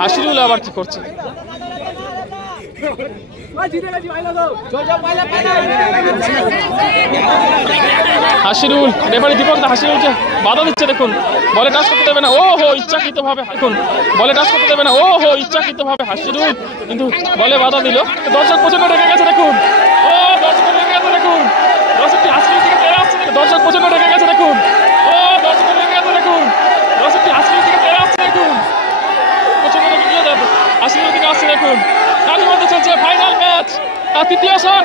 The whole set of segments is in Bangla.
হাসিরুল আবার কি করছে? হাসিরুল রেফারি দীপক দা হাসিরুলকে বাধা দিচ্ছে, দেখুন বলে টাচ করতে দেবে না। ও হো ইচ্ছাকৃত ভাবে, দেখুন বলে টাচ করতে দেবে না। ও হো ইচ্ছাকৃত ভাবে হাসিরুল কিন্তু বলে বাধা দিল। দর্শক প্রচন্ড রেখে গেছে, দেখুন ও দর্শক রেখে গেছে, দেখুন দর্শকটি হাসিরুল থেকে তেড়ে আসছে, দর্শক প্রচন্ড রেখে গেছে, দেখুন ও দর্শক রেখে গেছে, দেখুন দর্শকটি হাসিরুল থেকে তেড়ে আসছে, দেখুন প্রচন্ড রেখে গিয়ে হাসিরুল থেকে আসছে, দেখুন তার মধ্যে চলছে ফাইনাল ম্যাচ। তৃতীয় শট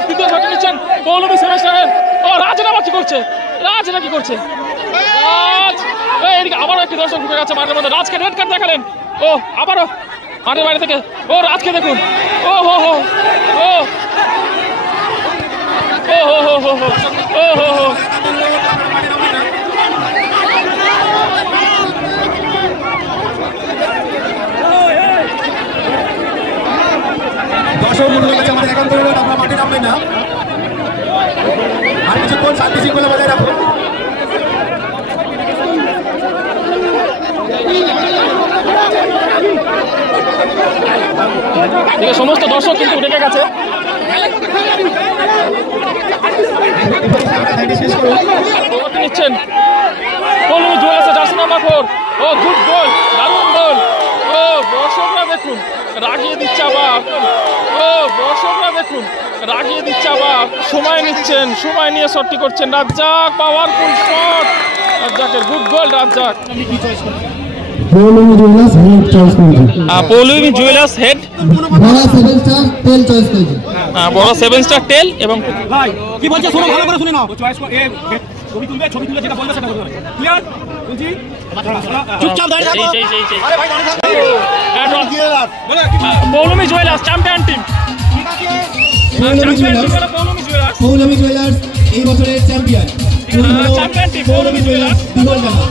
নিচ্ছেন পৌলমী সেমিস্টারের। ও রাজনা কি করছে? রাজনা কি করছে? রাজ এদিকে আবারও একটি দর্শক ঢুকে গেছে মাঠের মধ্যে। রাজকে রেড কার্ড দেখালেন। ও আবারও মাঠের বাইরে থেকে ও রাজকে দেখুন। ও হো হো ও ও হো হো হো হো ও হো হো দর্শক বন্ধুদের কাছে আমাদের একান্ত অনুরোধ, আপনারা মাঠে নামবেন না, আর কিছুক্ষণ শান্তি শৃঙ্খলা বজায় রাখুন। সমস্ত দর্শক কিন্তু উঠে গেছে। নিচ্ছেন পৌলমী জুয়েলার্স জার্সি নাম্বার 4। ও গুড গোল, দারুণ গোল। ও দর্শকরা দেখুন রাগিয়ে দিচ্ছে আবার। ও দর্শকরা দেখুন রাগিয়ে দিচ্ছে আবার। সময় নিচ্ছেন, সময় নিয়ে শটটি করছেন রাজ্জাক। পাওয়ারফুল শট রাজ্জাকের, good goal Razzak. Poulami Jewellers head choice করেছে। পৌলমী জুয়েলার্স হেড বড় 7 স্টার টেল চয়েস করেছে। বড় 7 স্টার টেল এবং ভাই কি বলছে শোনো, ভালো করে শুনে নাও। চয়েস এ ছবি তুলবে যেটা বলবে সেটা করবে। ক্লিয়ার বুঝি? চুপচাপ দাঁড়িয়ে থাকো। আরে ভাই দাঁড়িয়ে থাকো। Poulami jewellers champion team. Poulami jewellers এই বছরের champion. Champion team Poulami jewellers দিগলজালা।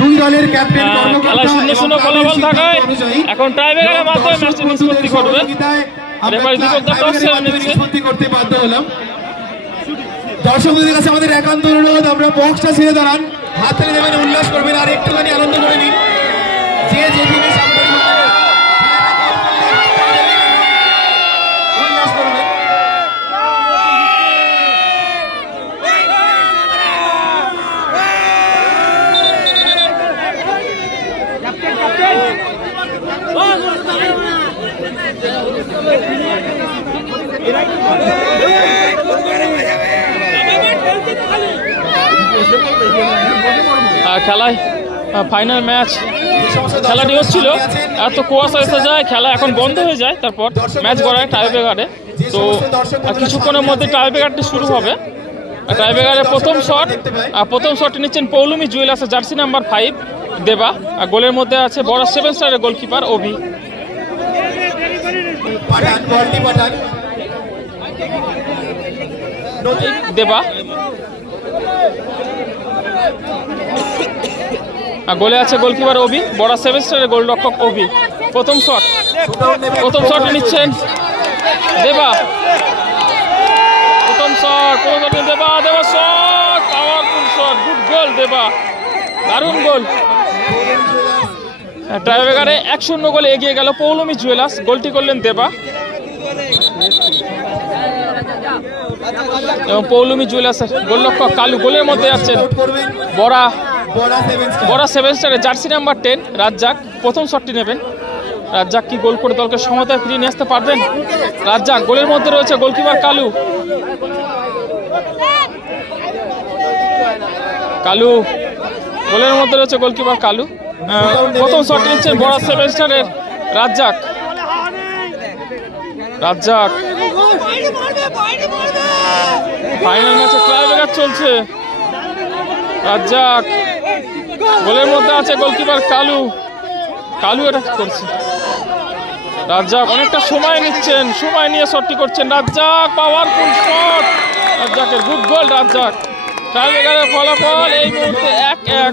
দুই দলের ক্যাপ্টেন খেলায় 0-0 ফলাফল থাকায় এখন টাইব্রেকারের মাধ্যমে ম্যাচটি নিষ্পত্তি করবে। রেফারি দীপক দা টস নিষ্পত্তি করতে বাধ্য হলাম। দর্শকদের কাছে আমাদের একান্ত অনুরোধ, আমরা বক্সটা ছেড়ে দাঁড়ান, হাত তালি দেবেন, উল্লাস করবেন আর একটুখানি আনন্দ করে নিন। যে যে জিনিস উল্লাস করবেন। খেলায় ফাইনাল ম্যাচ খেলাটি হচ্ছিল, এত কুয়াশা এসে যায়, খেলা এখন বন্ধ হয়ে যায়, তারপর ম্যাচ গড়ায় টাইব্রেকারে। তো কিছুক্ষণের মধ্যে টাইব্রেকারটি শুরু হবে। টাইব্রেকারের প্রথম শট নিচ্ছেন পৌলমী জুয়েলার্সের জার্সি নাম্বার 5 দেবা। আর গোলের মধ্যে আছে বড় 7 স্টারের গোলকিপার অভি। দেবা গোলে আছে গোলকিপার অভি, বড় 7 স্টারের গোলরক্ষক অভি। প্রথম শট নিচ্ছেন দেবা। প্রথম শট দেবা শট, পাওয়ারফুল শট, গুড গোল দেবা, দারুণ গোল। টাইব্রেকারে 1-0 গোলে এগিয়ে গেল পৌলমী জুয়েলার্স। গোলটি করলেন দেবা এবং পৌলমী জুয়েলার্সের গোলরক্ষক কালু। গোলের মধ্যে আছেন বড় 7 স্টারের জার্সি নাম্বার 10 রাজ্জাক। প্রথম শটটি নেবেন। রাজ্জাক কি গোল করে দলকে সমতায় ফিরিয়ে নিয়ে আসতে পারবেন? রাজ্জাক। গোলের মধ্যে রয়েছে গোলকিপার কালু। গোলের মধ্যে রয়েছে গোলকিপার কালু। প্রথম শট নিচ্ছেন বড় 7 স্টারের রাজ্জাক। ফাইনাল ম্যাচে টাইব্রেকার চলছে। রাজ্জাক গোলের মধ্যে আছে গোলকিপার কালু। এটা করছে রাজ্জাক। অনেকটা সময় নিচ্ছেন, সময় নিয়ে শটটি করছেন রাজ্জাক। পাওয়ারফুল শট রাজ্জাকের, গুড গোল রাজ্জাক। টাইব্রেকারের ফলাফল এই মুহূর্তে 1-1।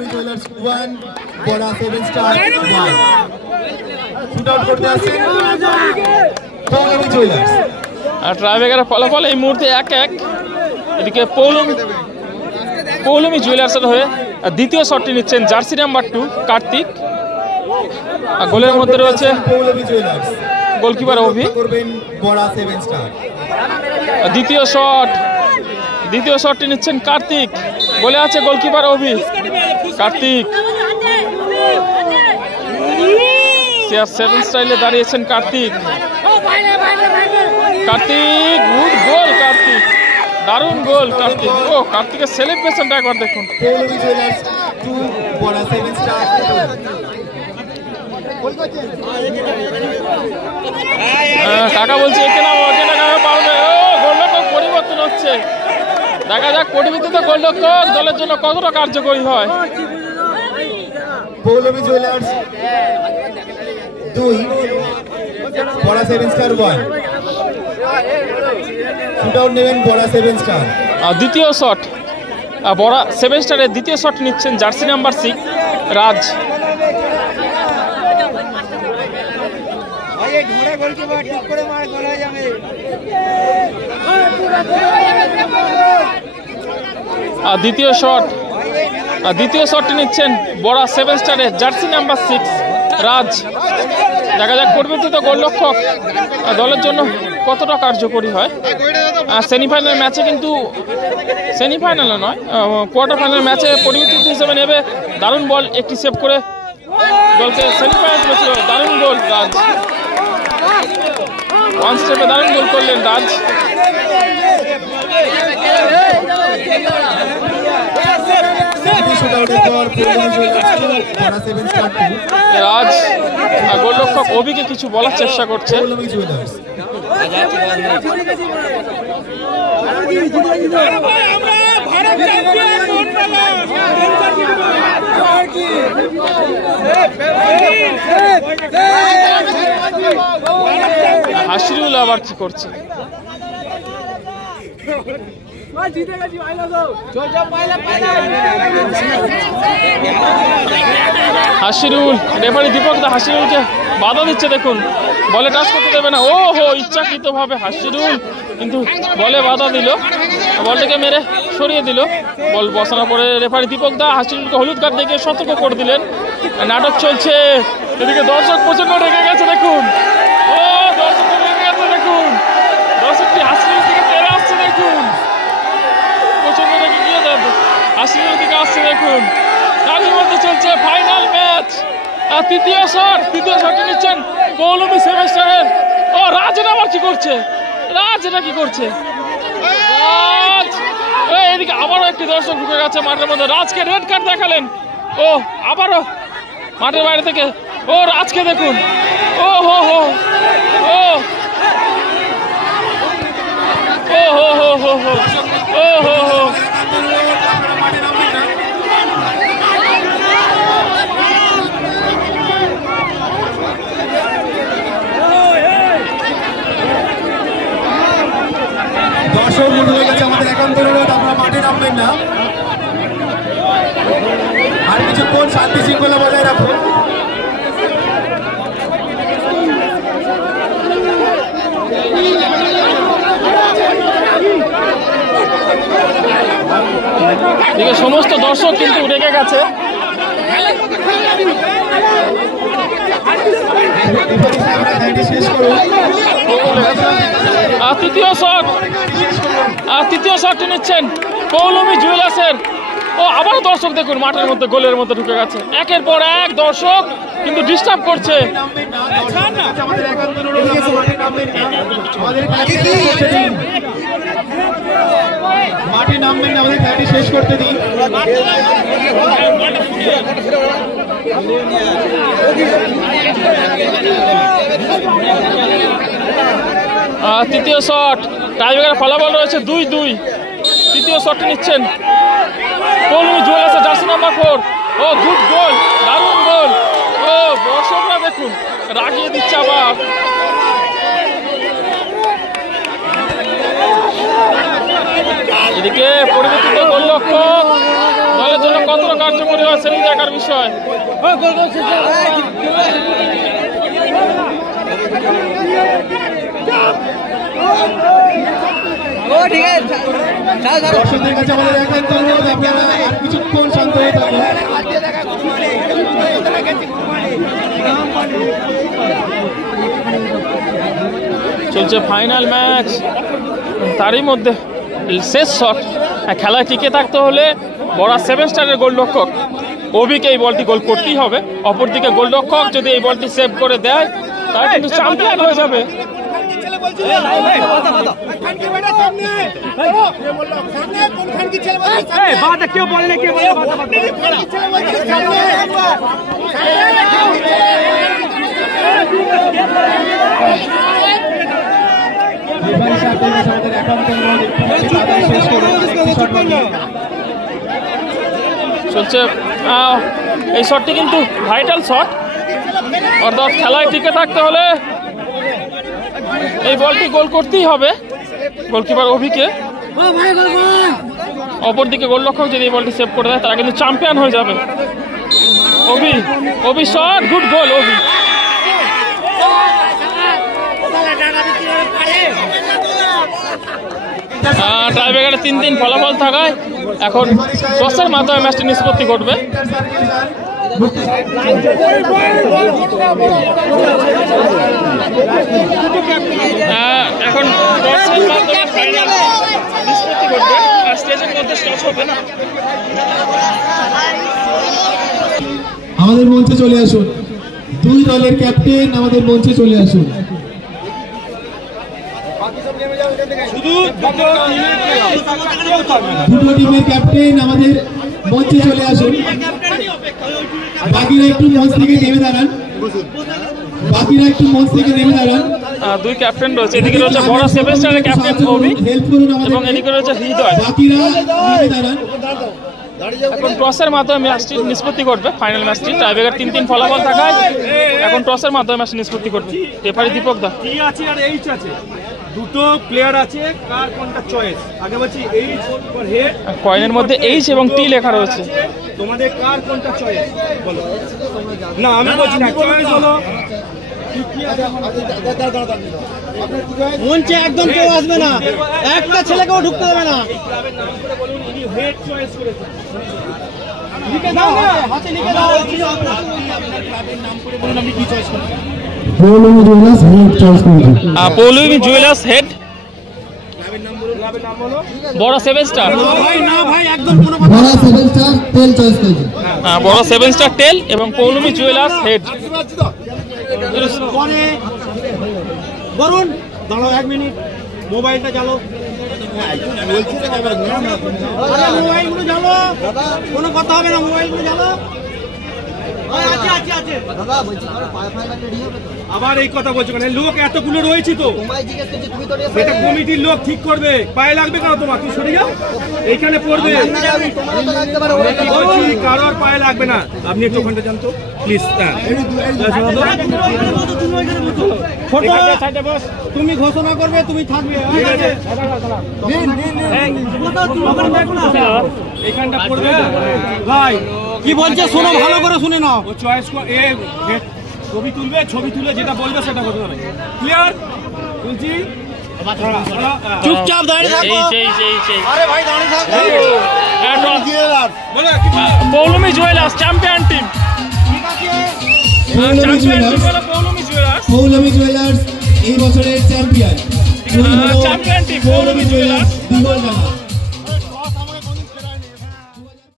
আর টাইব্রেকারের ফলাফল এই মুহূর্তে 1-1। এদিকে পৌলমী জুয়েলার্সের হয়ে দ্বিতীয় শটটি নিচ্ছেন জার্সি নাম্বার 2 কার্তিক। গোলের মধ্যে রয়েছে পৌলমী জুয়েলার্স, গোলকিপার অভি। করবেন বড়া 7 স্টার। দ্বিতীয় শটটি নিচ্ছেন কার্তিক, গোলে আছে গোলকিপার অভি। কার্তিক 7 স্টাইলে দাঁড়িয়েছেন কার্তিক। গুড গোল কার্তিক, দারুণ গোল কার্তিক। ও কার্তিকের সেলিব্রেশনটা একবার দেখুন। পৌলমী জুয়েলার্স 2 বড়া 7 স্টার। কাকা বলছে একে না পারবে। ও গোলরক্ষক পরিবর্তন হচ্ছে, দেখা যাক পরিবর্তিত গোলরক্ষক দলের জন্য কতটা কার্যকরী হয়। পৌলমী জুয়েলার্স 2 বড়া 7 স্টার 1। শুট আউট নেবেন বড়া 7 স্টার। দ্বিতীয় শট বড়া 7 স্টারের দ্বিতীয় শট নিচ্ছেন জার্সি নাম্বার 6 রাজ। দ্বিতীয় শটটি নিচ্ছেন বড়া 7 স্টারের জার্সি নাম্বার 6 রাজ। দেখা যাক পরিবর্তিত গোলরক্ষক দলের জন্য কতটা কার্যকরী হয়। সেমিফাইনাল ম্যাচে কিন্তু সেমিফাইনালে নয়, কোয়ার্টার ফাইনাল ম্যাচে পরিবর্তিত হিসেবে নেবে। দারুণ বল একটি সেভ করে দলকে সেমিফাইনাল তুলেছিল। দারুণ গোল রাজ, ওয়ান স্টেপে দারুণ গোল করলেন রাজ। রাজ গোলরক্ষক অভিকে কিছু বলার চেষ্টা করছে। হাসিরুল আবার কি করছে? হাসিরুল, রেফারি দীপক দা হাসিরুলকে বাধা দিচ্ছে দেখুন, বলে টাচ করতে দেবে না। ও হো, ইচ্ছাকৃত ভাবে হাসিরুল কিন্তু বলে বাধা দিল, বলটাকে মেরে সরিয়ে দিল। বল বসানোর পরে রেফারি দীপক দা হাসিরুলকে হলুদ কার্ড দেখে সতর্ক করে দিলেন। নাটক চলছে, এদিকে দর্শক প্রচন্ড রেগে গেছে দেখুন। ও দর্শক রেগে গেছে দেখুন, দর্শকটি হাসিরুল দিকে তেড়ে আসছে দেখুন, প্রচন্ড রেগে গিয়ে হাসিরুল দিকে আসছে দেখুন। তারই মধ্যে চলছে ফাইনাল ম্যাচ। তৃতীয় শটটি নিচ্ছেন পৌলমী 7 স্টারের। ও রাজ এটা আবার কি করছে? রাজ এদিকে আবারও একটি দর্শক ঢুকে গেছে মাঠের মধ্যে। রাজকে রেড কার্ড দেখালেন। ও আবারও মাঠের বাইরে থেকে ও রাজকে দেখুন। ও হো হো ও ও হো হো হো হো ও হো হো। দর্শক মন্ডলের কাছে আমাদের একান্ত অনুরোধ, আপনারা মাঠে নামবেন না, আর কিছুক্ষণ শান্তি শৃঙ্খলা বজায় রাখুন। এদিকে সমস্ত দর্শক কিন্তু রেগে গেছে। তৃতীয় শটটি নিচ্ছেন পৌলমী জুয়েলার্সের। ও আবারও দর্শক দেখুন মাঠের মধ্যে গোলের মধ্যে ঢুকে গেছে। একের পর এক দর্শক কিন্তু ডিস্টার্ব করছে। মাঠে নামবেন না, আমাদের খেলাটি শেষ করতে দিন। তৃতীয় শট, টাইব্রেকার ফলাফল রয়েছে 2-2। তৃতীয় শটটি নিচ্ছেন পৌলমী জুয়েলার্সের জার্সি নাম্বার 4। ও গুড গোল, দারুণ গোল। ও দর্শকরা দেখুন রাগিয়ে দিচ্ছে আবার। এদিকে পরিবর্তিত গোলরক্ষক দলের জন্য কতটা কার্যকরী হয় সেই দেখার বিষয়। দর্শকদের কাছে আমাদের একান্ত অনুরোধ, আপনারা চলছে ফাইনাল ম্যাচ, তারই মধ্যে শেষ শট। খেলায় টিকে থাকতে হলে বড় 7 স্টারের গোলরক্ষক অভিকে এই বলটি গোল করতেই হবে। অপরদিকে গোলরক্ষক যদি এই বলটি সেভ করে দেয় তাহলে কিন্তু চ্যাম্পিয়ন হয়ে যাবে। চলছে এই শটটি কিন্তু ভাইটাল শট, অর্থাৎ খেলায় টিকে থাকতে হলে এই বলটি গোল করতেই হবে গোলকিপার অভিকে। অপরদিকে গোলরক্ষক যদি এই বলটি সেভ করে দেয় তারা কিন্তু চ্যাম্পিয়ন হয়ে যাবে। অভি শট, গুড গোল অভি। টাইব্রেকারে 3-3 ফলাফল থাকায় এখন টসের মাধ্যমে ম্যাচটি নিষ্পত্তি ঘটবে। এখন টসের মাধ্যমে ফাইনাল নিষ্পত্তি ঘটবে, স্টেজের মধ্যে টস হবে না। আমাদের মঞ্চে চলে আসুন, দুই দলের ক্যাপ্টেন আমাদের মঞ্চে চলে আসুন। দুটো টিমের ক্যাপ্টেন আমাদের মঞ্চে চলে আসুন। বাকিরা একটু মঞ্চ থেকে নেমে দাঁড়ান, দুই ক্যাপ্টেন রয়েছে, এদিকে রয়েছে বড় 7 স্টারের ক্যাপ্টেন অভি এবং এদিকে রয়েছে হৃদয়। বাকিরা নেমে দাঁড়ান। এখন টসের মাধ্যমে ম্যাচটি নিষ্পত্তি ঘটবে। ফাইনাল ম্যাচটি টাইব্রেকার 3-3 ফলাফল থাকায় এখন টসের মাধ্যমে ম্যাচটি নিষ্পত্তি ঘটবে। রেফারি দীপক দা। টি আছে আর এইচ আছে, দুটো প্লেয়ার আছে, কার কোনটা চয়েস? আগে বলছি এইচ ফর হেড, কয়েনের মধ্যে এইচ এবং টি লেখা রয়েছে। তোমাদের কার কোনটা চয়েস বলো? না আমি বলছি না, চয়েস হলো মঞ্চে একদম কেউ আসবে না, একটা ছেলেকেও ঢুকতে দেবে না। হেড চয়েস করেছে, লিখে দাও, হাতে লিখে দাও। আপনার ক্লাবের নাম করে বলুন আপনি কি চয়েস করেছেন। পৌলমী জুয়েলার্স হেড চয়েস করেছি। Poulami Jewellers head. ক্লাবের নাম বলুন। ক্লাবের নাম বলো। বড় 7 স্টার। ভাই না ভাই, একদম কোনো কথা বড় 7 স্টার তেল চয়েস করেছি। বড় 7 স্টার টেল এবং পৌলমী জুয়েলার্স হেড। পরে বরুণ দাঁড়াও 1 মিনিট, মোবাইলটা চালো। মোবাইলগুলো চালো, কোনো কথা হবে না, মোবাইলগুলো চালো। আবার এই কথা বলছো কেন? লোক এতগুলো রয়েছে তো, এটা কমিটির লোক ঠিক করবে। পায়ে লাগবে কেন তোমার? তুই সরে যাও, এইখানে পড়বে। কারোর পায়ে লাগবে না, আপনি একটু ওখানটা জানতো প্লিজ। তুমি ঘোষণা করবে, তুমি থাকবে এইখানটা পড়বে। ভাই কি বলছে শোনো, ভালো করে শুনে নাও। ও চয়েস ছবি তুলবে, ছবি তুলে যেটা বলবে সেটা করতে হবে। ক্লিয়ার বলছি, চুপচাপ দাঁড়িয়ে থাকো। আরে ভাই দাঁড়িয়ে থাকো। Poulami jewellers champion team. Poulami jewellers এই বছরের champion. Champion team Poulami jewellers.